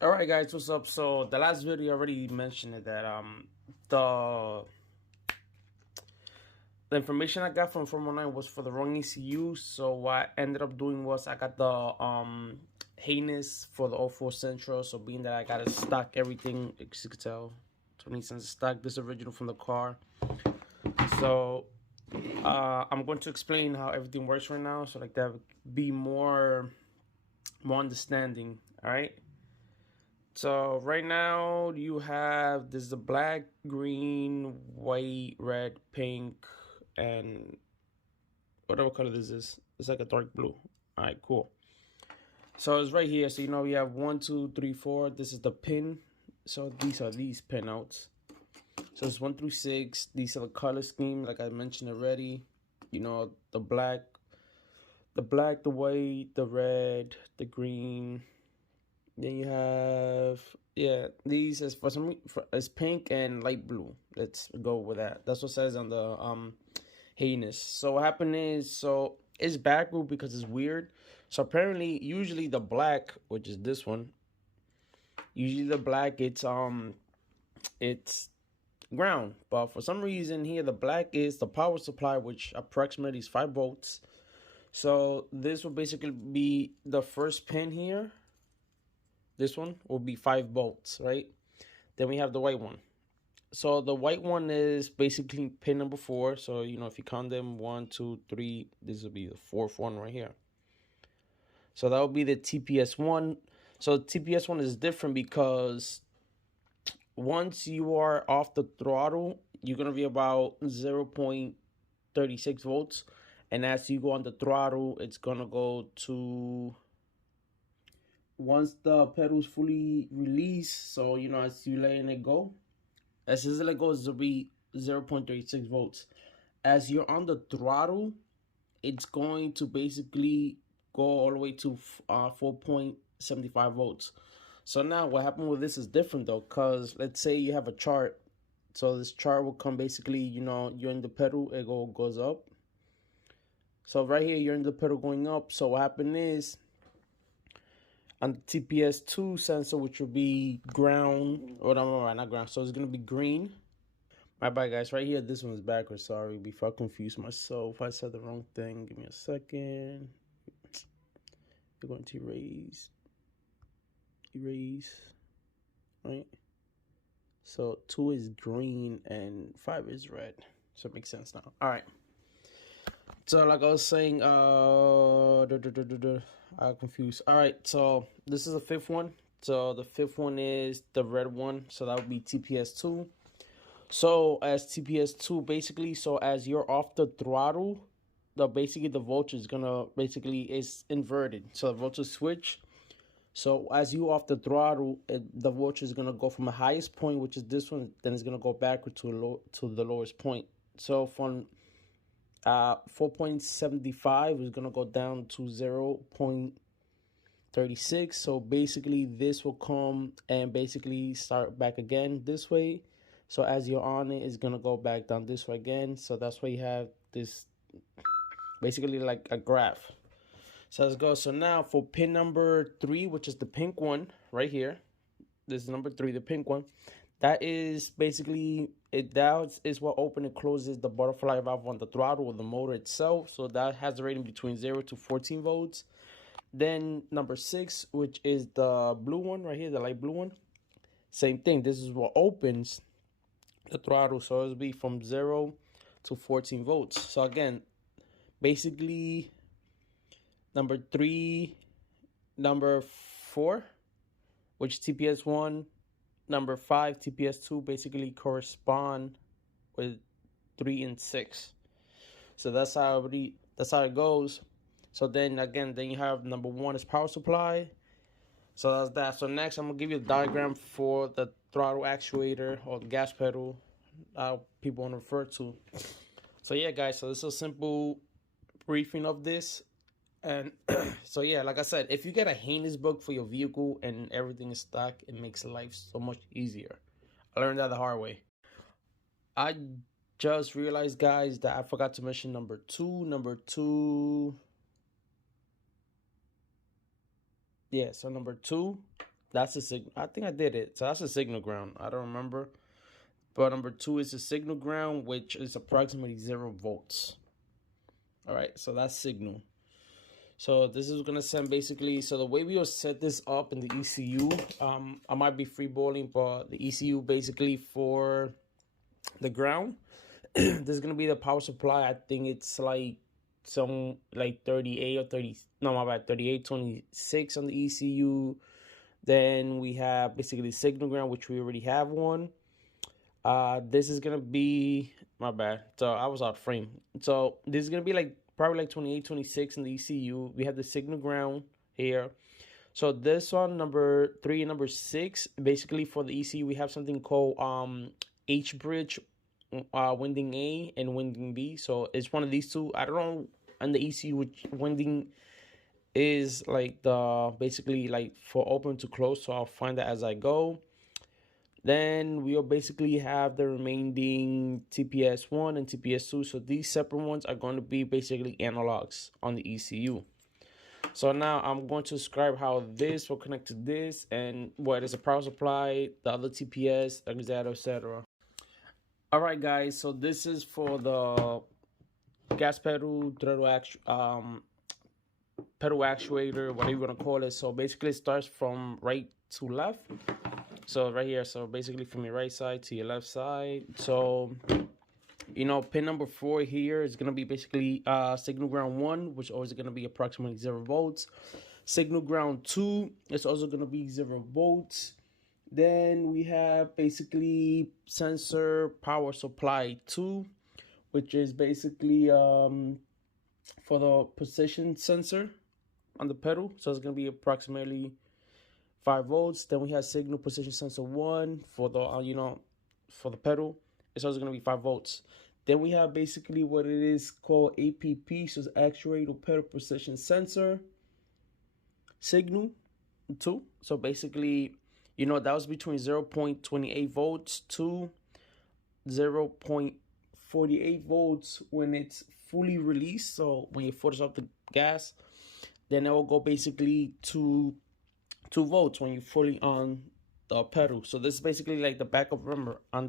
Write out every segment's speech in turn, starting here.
All right, guys, what's up? So the last video I already mentioned it that the the information I got from 419 was for the wrong ECU. So what I ended up doing was I got the heinous for the 04 Sentra. So being that I got to stock everything, as you can tell, 20 cents a stock. This original from the car. So I'm going to explain how everything works right now, so like that be more understanding. All right. So right now you have this is the black, green, white, red, pink, and whatever color this is. It's like a dark blue. All right, cool. So it's right here. So you know we have 1, 2, 3, 4. This is the pin. So these are these pinouts. So it's 1 through 6. These are the color scheme, like I mentioned already. You know the black, the white, the red, the green. Then you have these as for some as pink and light blue. Let's go with that. That's what it says on the heinous. So what happened is it's backward because it's weird. So apparently usually the black, which is this one, usually the black it's ground. But for some reason here the black is the power supply, which approximately is 5 volts. So this will basically be the first pin here. This one will be 5 volts, right? Then we have the white one. So the white one is basically pin number 4. So you know if you count them 1, 2, 3, this will be the fourth one right here. So that will be the TPS one. So TPS one is different because once you are off the throttle, you're gonna be about 0.36 volts, and as you go on the throttle, it's gonna go to once the pedal's fully released. So you know as you letting it go, as soon as it let go, it'll be 0.36 volts. As you're on the throttle, it's going to basically go all the way to 4.75 volts. So now what happened with this is different though, because let's say you have a chart. So this chart will come basically, you know, you're in the pedal, it goes up. So right here, you're in the pedal going up. So what happened is on the TPS2 sensor, which will be ground, or no, not ground. So it's going to be green. My bad, guys. Right here, this one's backwards. Sorry, before I confuse myself. I said the wrong thing. Give me a second. You're going to erase, right? So 2 is green and 5 is red. So it makes sense now. All right. So like I was saying, I'm confused. All right. So this is the fifth one. So the fifth one is the red one. So that would be TPS2. So as TPS2, basically, so as you're off the throttle, basically the voltage is gonna basically is inverted. So the voltage switch. So as you off the throttle, the voltage is gonna go from the highest point, which is this one, then it's gonna go backward to the lowest point. So from 4.75 is gonna go down to 0.36. So basically, this will come and basically start back again this way. So as you're on it, it's gonna go back down this way again. So that's why you have this basically like a graph. So let's go. So now for pin number 3, which is the pink one right here. This is number 3, the pink one. That is basically it. That is what opens and closes the butterfly valve on the throttle or the motor itself. So that has a rating between 0 to 14 volts. Then number 6, which is the blue one right here, the light blue one. Same thing. This is what opens the throttle. So it'll be from 0 to 14 volts. So again, basically number 3, number 4, which TPS1, number 5, TPS2 basically correspond with 3 and 6. So that's how it goes. So then again, then you have number 1 is power supply. So that's that. So next, I'm gonna give you a diagram for the throttle actuator or the gas pedal, people want to refer to. So yeah, guys. So this is a simple briefing of this. And so yeah, like I said, if you get a heinous book for your vehicle and everything is stock, it makes life so much easier. I learned that the hard way. I just realized, guys, that I forgot to mention number 2. Number 2, yeah. So number 2 That's a signal. I think I did it. So that's a signal ground. I don't remember. But number 2 is a signal ground, which is approximately 0 volts. All right, so that's signal. So this is gonna send basically. So the way we will set this up in the ECU, I might be freeballing, but the ECU basically for the ground, this is gonna be the power supply. I think it's like some like 38 or 30. No, my bad, 3826 on the ECU. Then we have basically signal ground, which we already have one. This is gonna be my bad. So I was out of frame. So this is gonna be like probably like 28, 26 in the ECU. We have the signal ground here. So this one, number 3 and number 6, basically for the ECU, we have something called H bridge, winding A and winding B. So it's one of these two. I don't know on the ECU which winding is like the basically like for open to close. So I'll find that as I go. Then we'll basically have the remaining TPS1 and TPS2. So these separate ones are going to be basically analogs on the ECU. So now I'm going to describe how this will connect to this and what is a power supply, the other TPS, etc., etc. All right, guys. So this is for the gas pedal, throttle pedal actuator, whatever you want to call it. So basically it starts from right to left. So right here, so basically from your right side to your left side. So, you know, pin number 4 here is going to be basically signal ground 1, which is always going to be approximately 0 volts. Signal ground 2 is also going to be 0 volts. Then we have basically sensor power supply 2, which is basically for the position sensor on the pedal. So it's going to be approximately 5 volts. Then we have signal position sensor 1 for the for the pedal. It's also going to be 5 volts. Then we have basically what it is called APP, so it's actuator pedal position sensor signal 2. So basically, you know, that was between 0.28 volts to 0.48 volts when it's fully released. So when you force off the gas, then it will go basically to 2 volts when you're fully on the pedal. So this is basically like the backup. Remember on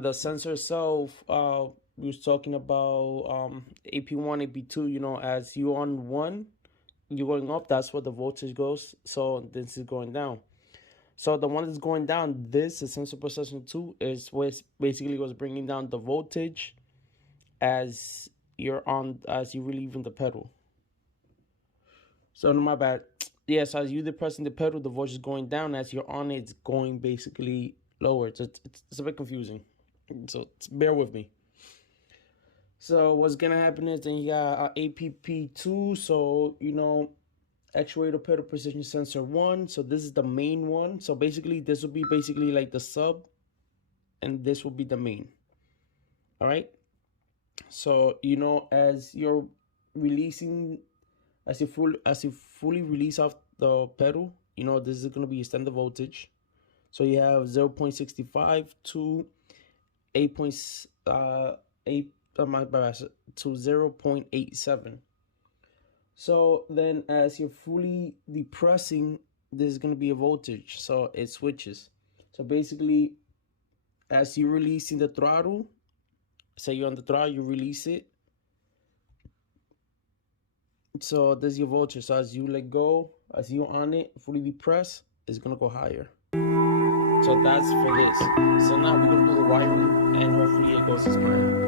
the sensor itself, we was talking about AP1, AP2. You know, as you on 1, you're going up, that's where the voltage goes. So this is going down. So the one that's going down, this is sensor position 2, is what basically was bringing down the voltage as you're relieving the pedal. So no, my bad. Yeah, so as you're depressing the pedal, the voltage is going down. As you're on it, it's going basically lower. It's a bit confusing. So bear with me. So what's going to happen is then you got APP2. So, you know, actuator pedal position sensor 1. So this is the main one. So basically, this will be basically like the sub. And this will be the main. All right. So, you know, as you're releasing... As you fully release off the pedal, you know, this is going to be your standard voltage. So you have 0.65 to 0.87. So then as you're fully depressing, this is going to be a voltage. So it switches. So basically, as you're releasing the throttle, say you're on the throttle, you release it. So this is your voltage. So as you let go, as you're on it, fully depressed, it's gonna go higher. So that's for this. So now we're gonna do the wiring and hopefully it goes as planned.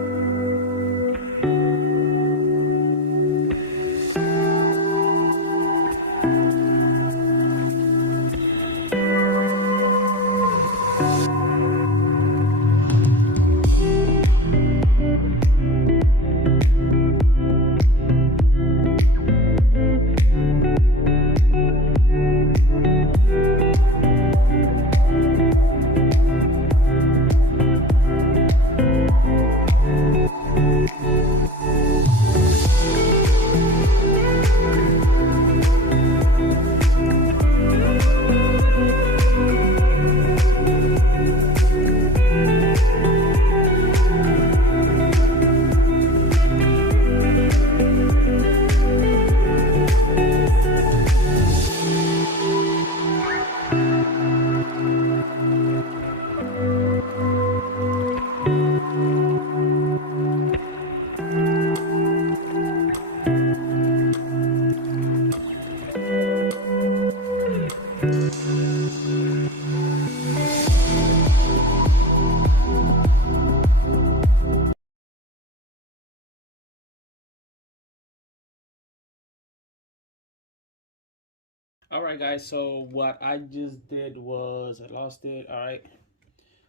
All right, guys. So what I just did was I lost it. All right.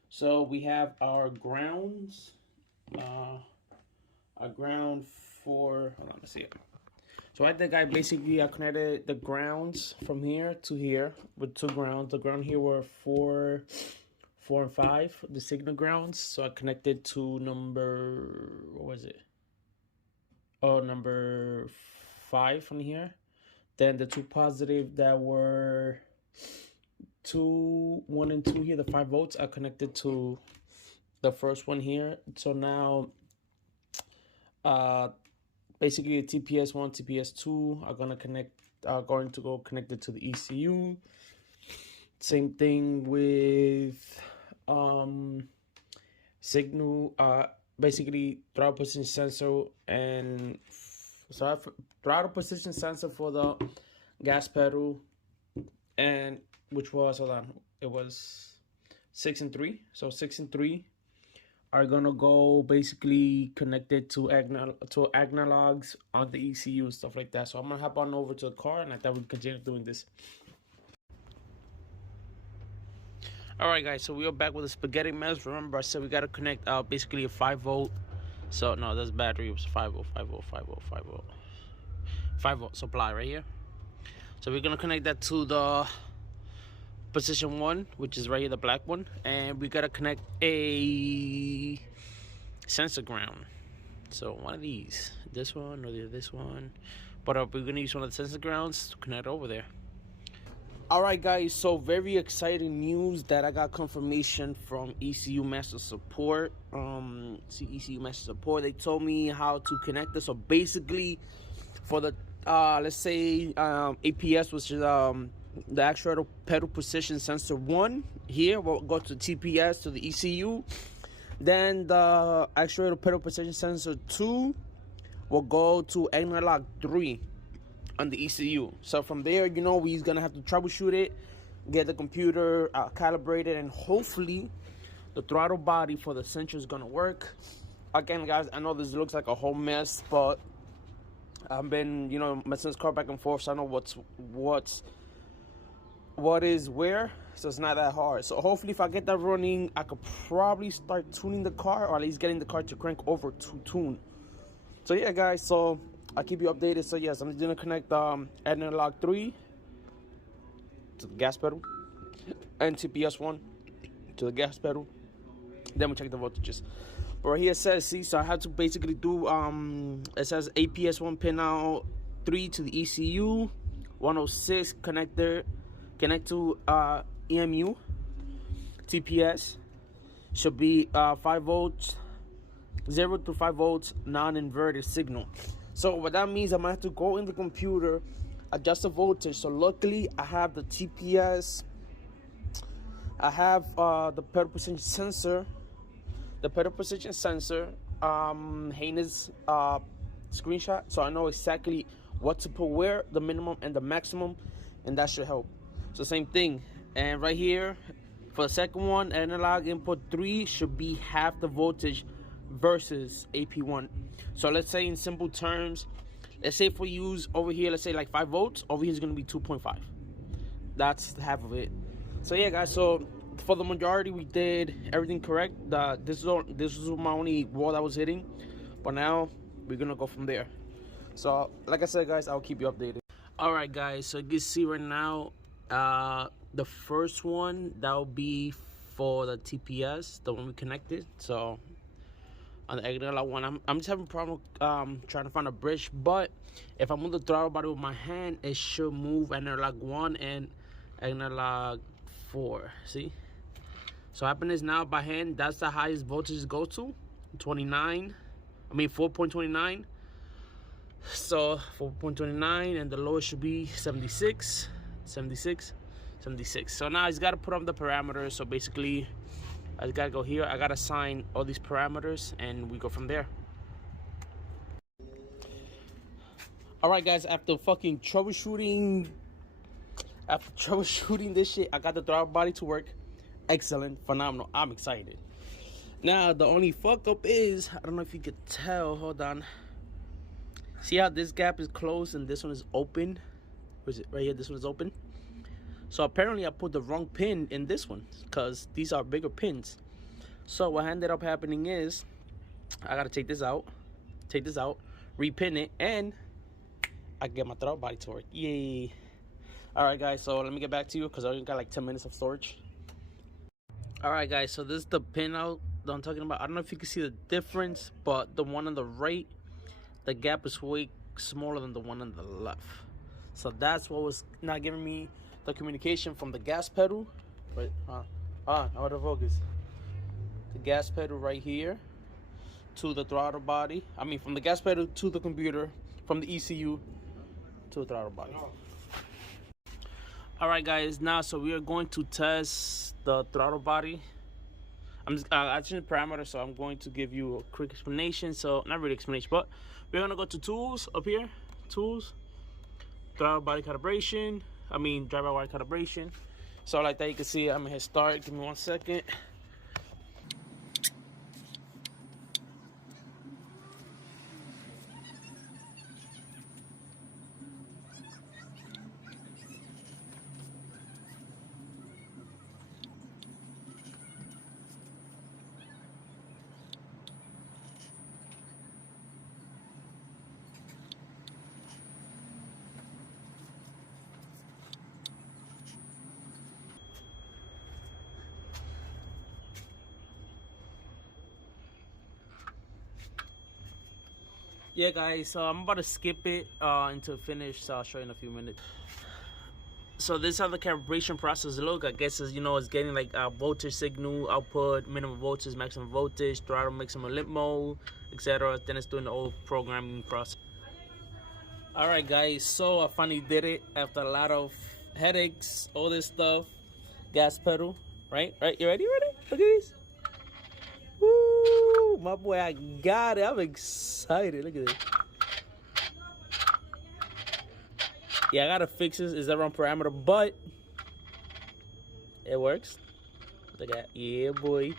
So we have our grounds. Uh, our ground for. Hold on. Let's see it. So I think I basically I connected the grounds from here to here with two grounds. The ground here were four and five, the signal grounds. So I connected to number, what was it? Oh, number five from here. Then the two positive that were two, one and two here, the 5 volts, I connected to the first one here. So now, basically the TPS1, TPS2 are going to go connected to the ECU. Same thing with signal, basically throttle position sensor and throttle position sensor for the gas pedal, and which was, hold on, it was 6 and 3. So 6 and 3 are gonna go basically connected to analogs on the ECU, stuff like that. So I'm gonna hop on over to the car, and I thought we'd continue doing this. All right, guys. So we are back with a spaghetti mess. Remember, I said we gotta connect basically a 5 volt. So no, that's battery. It was 5 volt, 5 volt, 5 volt, 5 volt, 5 volt supply right here. So we're gonna connect that to the position 1, which is right here, the black one, and we gotta connect a sensor ground. So one of these, this one or this one, but we're gonna use one of the sensor grounds to connect over there. All right, guys, so very exciting news that I got confirmation from ECU Master Support. ECU Master Support, they told me how to connect this. So basically, for the, let's say, APS, which is the actuator pedal position sensor 1, here, we'll go to TPS, to the ECU. Then the actuator pedal position sensor 2 will go to analog 3 on the ECU. So from there, you know, we're gonna have to troubleshoot it, get the computer calibrated, and hopefully the throttle body for the sensor is gonna work. Again, guys, I know this looks like a whole mess, but I've been, you know, messing this car back and forth, so I know what is where, so it's not that hard. So hopefully if I get that running, I could probably start tuning the car, or at least getting the car to crank over to tune. So yeah, guys, so I'll keep you updated. So yes, I'm just gonna connect analog 3 to the gas pedal and TPS1 to the gas pedal. Then we check the voltages. But right here it says, see, so I have to basically do it says APS1 pin out 3 to the ECU, 106 connector, connect to EMU. TPS should be 5 volts, 0 to 5 volts non-inverted signal. So what that means, I'm gonna have to go in the computer, adjust the voltage. So luckily I have the TPS, I have the pedal position sensor, Haynes screenshot, so I know exactly what to put where, the minimum and the maximum, and that should help. So same thing, and right here for the second one, analog input 3 should be half the voltage versus AP1. So let's say in simple terms, let's say if we use over here, let's say like 5 volts, over here is going to be 2.5. That's half of it. So yeah, guys, so for the majority we did everything correct. This was my only wall I was hitting, but now we're gonna go from there. So like I said, guys, I'll keep you updated. All right, guys, so you can see right now the first one that will be for the TPS, the one we connected. So on the analog one, I'm just having a problem trying to find a bridge, but if I move the throttle body with my hand, it should move analog 1 and analog 4. See, so what happened is now by hand, that's the highest voltage go to 4.29. So 4.29, and the lowest should be 76. So now I just got to put up the parameters. So basically I just gotta go here, I gotta assign all these parameters, and we go from there. All right, guys, after troubleshooting this shit, I got the throttle body to work. Excellent, phenomenal, I'm excited. Now the only fuck up is, I don't know if you could tell, hold on, see how this gap is closed and this one is open? Where is it? Right here, this one is open. So apparently I put the wrong pin in this one because these are bigger pins. So what ended up happening is I gotta take this out, repin it, and I get my throttle body to work. Yay. Alright guys, so let me get back to you because I only got like 10 minutes of storage. Alright guys, so this is the pin out that I'm talking about. I don't know if you can see the difference, but the one on the right, the gap is way smaller than the one on the left. So that's what was not giving me the communication from the gas pedal. Right, out of focus. The gas pedal right here to the throttle body. I mean, from the gas pedal to the computer, from the ECU to the throttle body. All right, guys. Now, so we are going to test the throttle body. I'm just I changed the parameter, so I'm going to give you a quick explanation. So not really explanation, but we're gonna go to tools up here. Tools, throttle body calibration. I mean drive-by-wire calibration. So like that, you can see I'm gonna hit start. Give me 1 second. Yeah, guys, so I'm about to skip it until finish, so I'll show you in a few minutes. So this is how the calibration process look. I guess is, you know, it's getting like a voltage signal, output, minimum voltage, maximum voltage, throttle, maximum limp mode, etc. Then it's doing the whole programming process. All right, guys, so I finally did it after a lot of headaches, all this stuff. Gas pedal, right? You ready? Look at this. Woo, my boy, I got it. I'm excited. Look at this. Yeah, I gotta fix this. Is that wrong parameter? But it works. Look at that. Yeah, boy.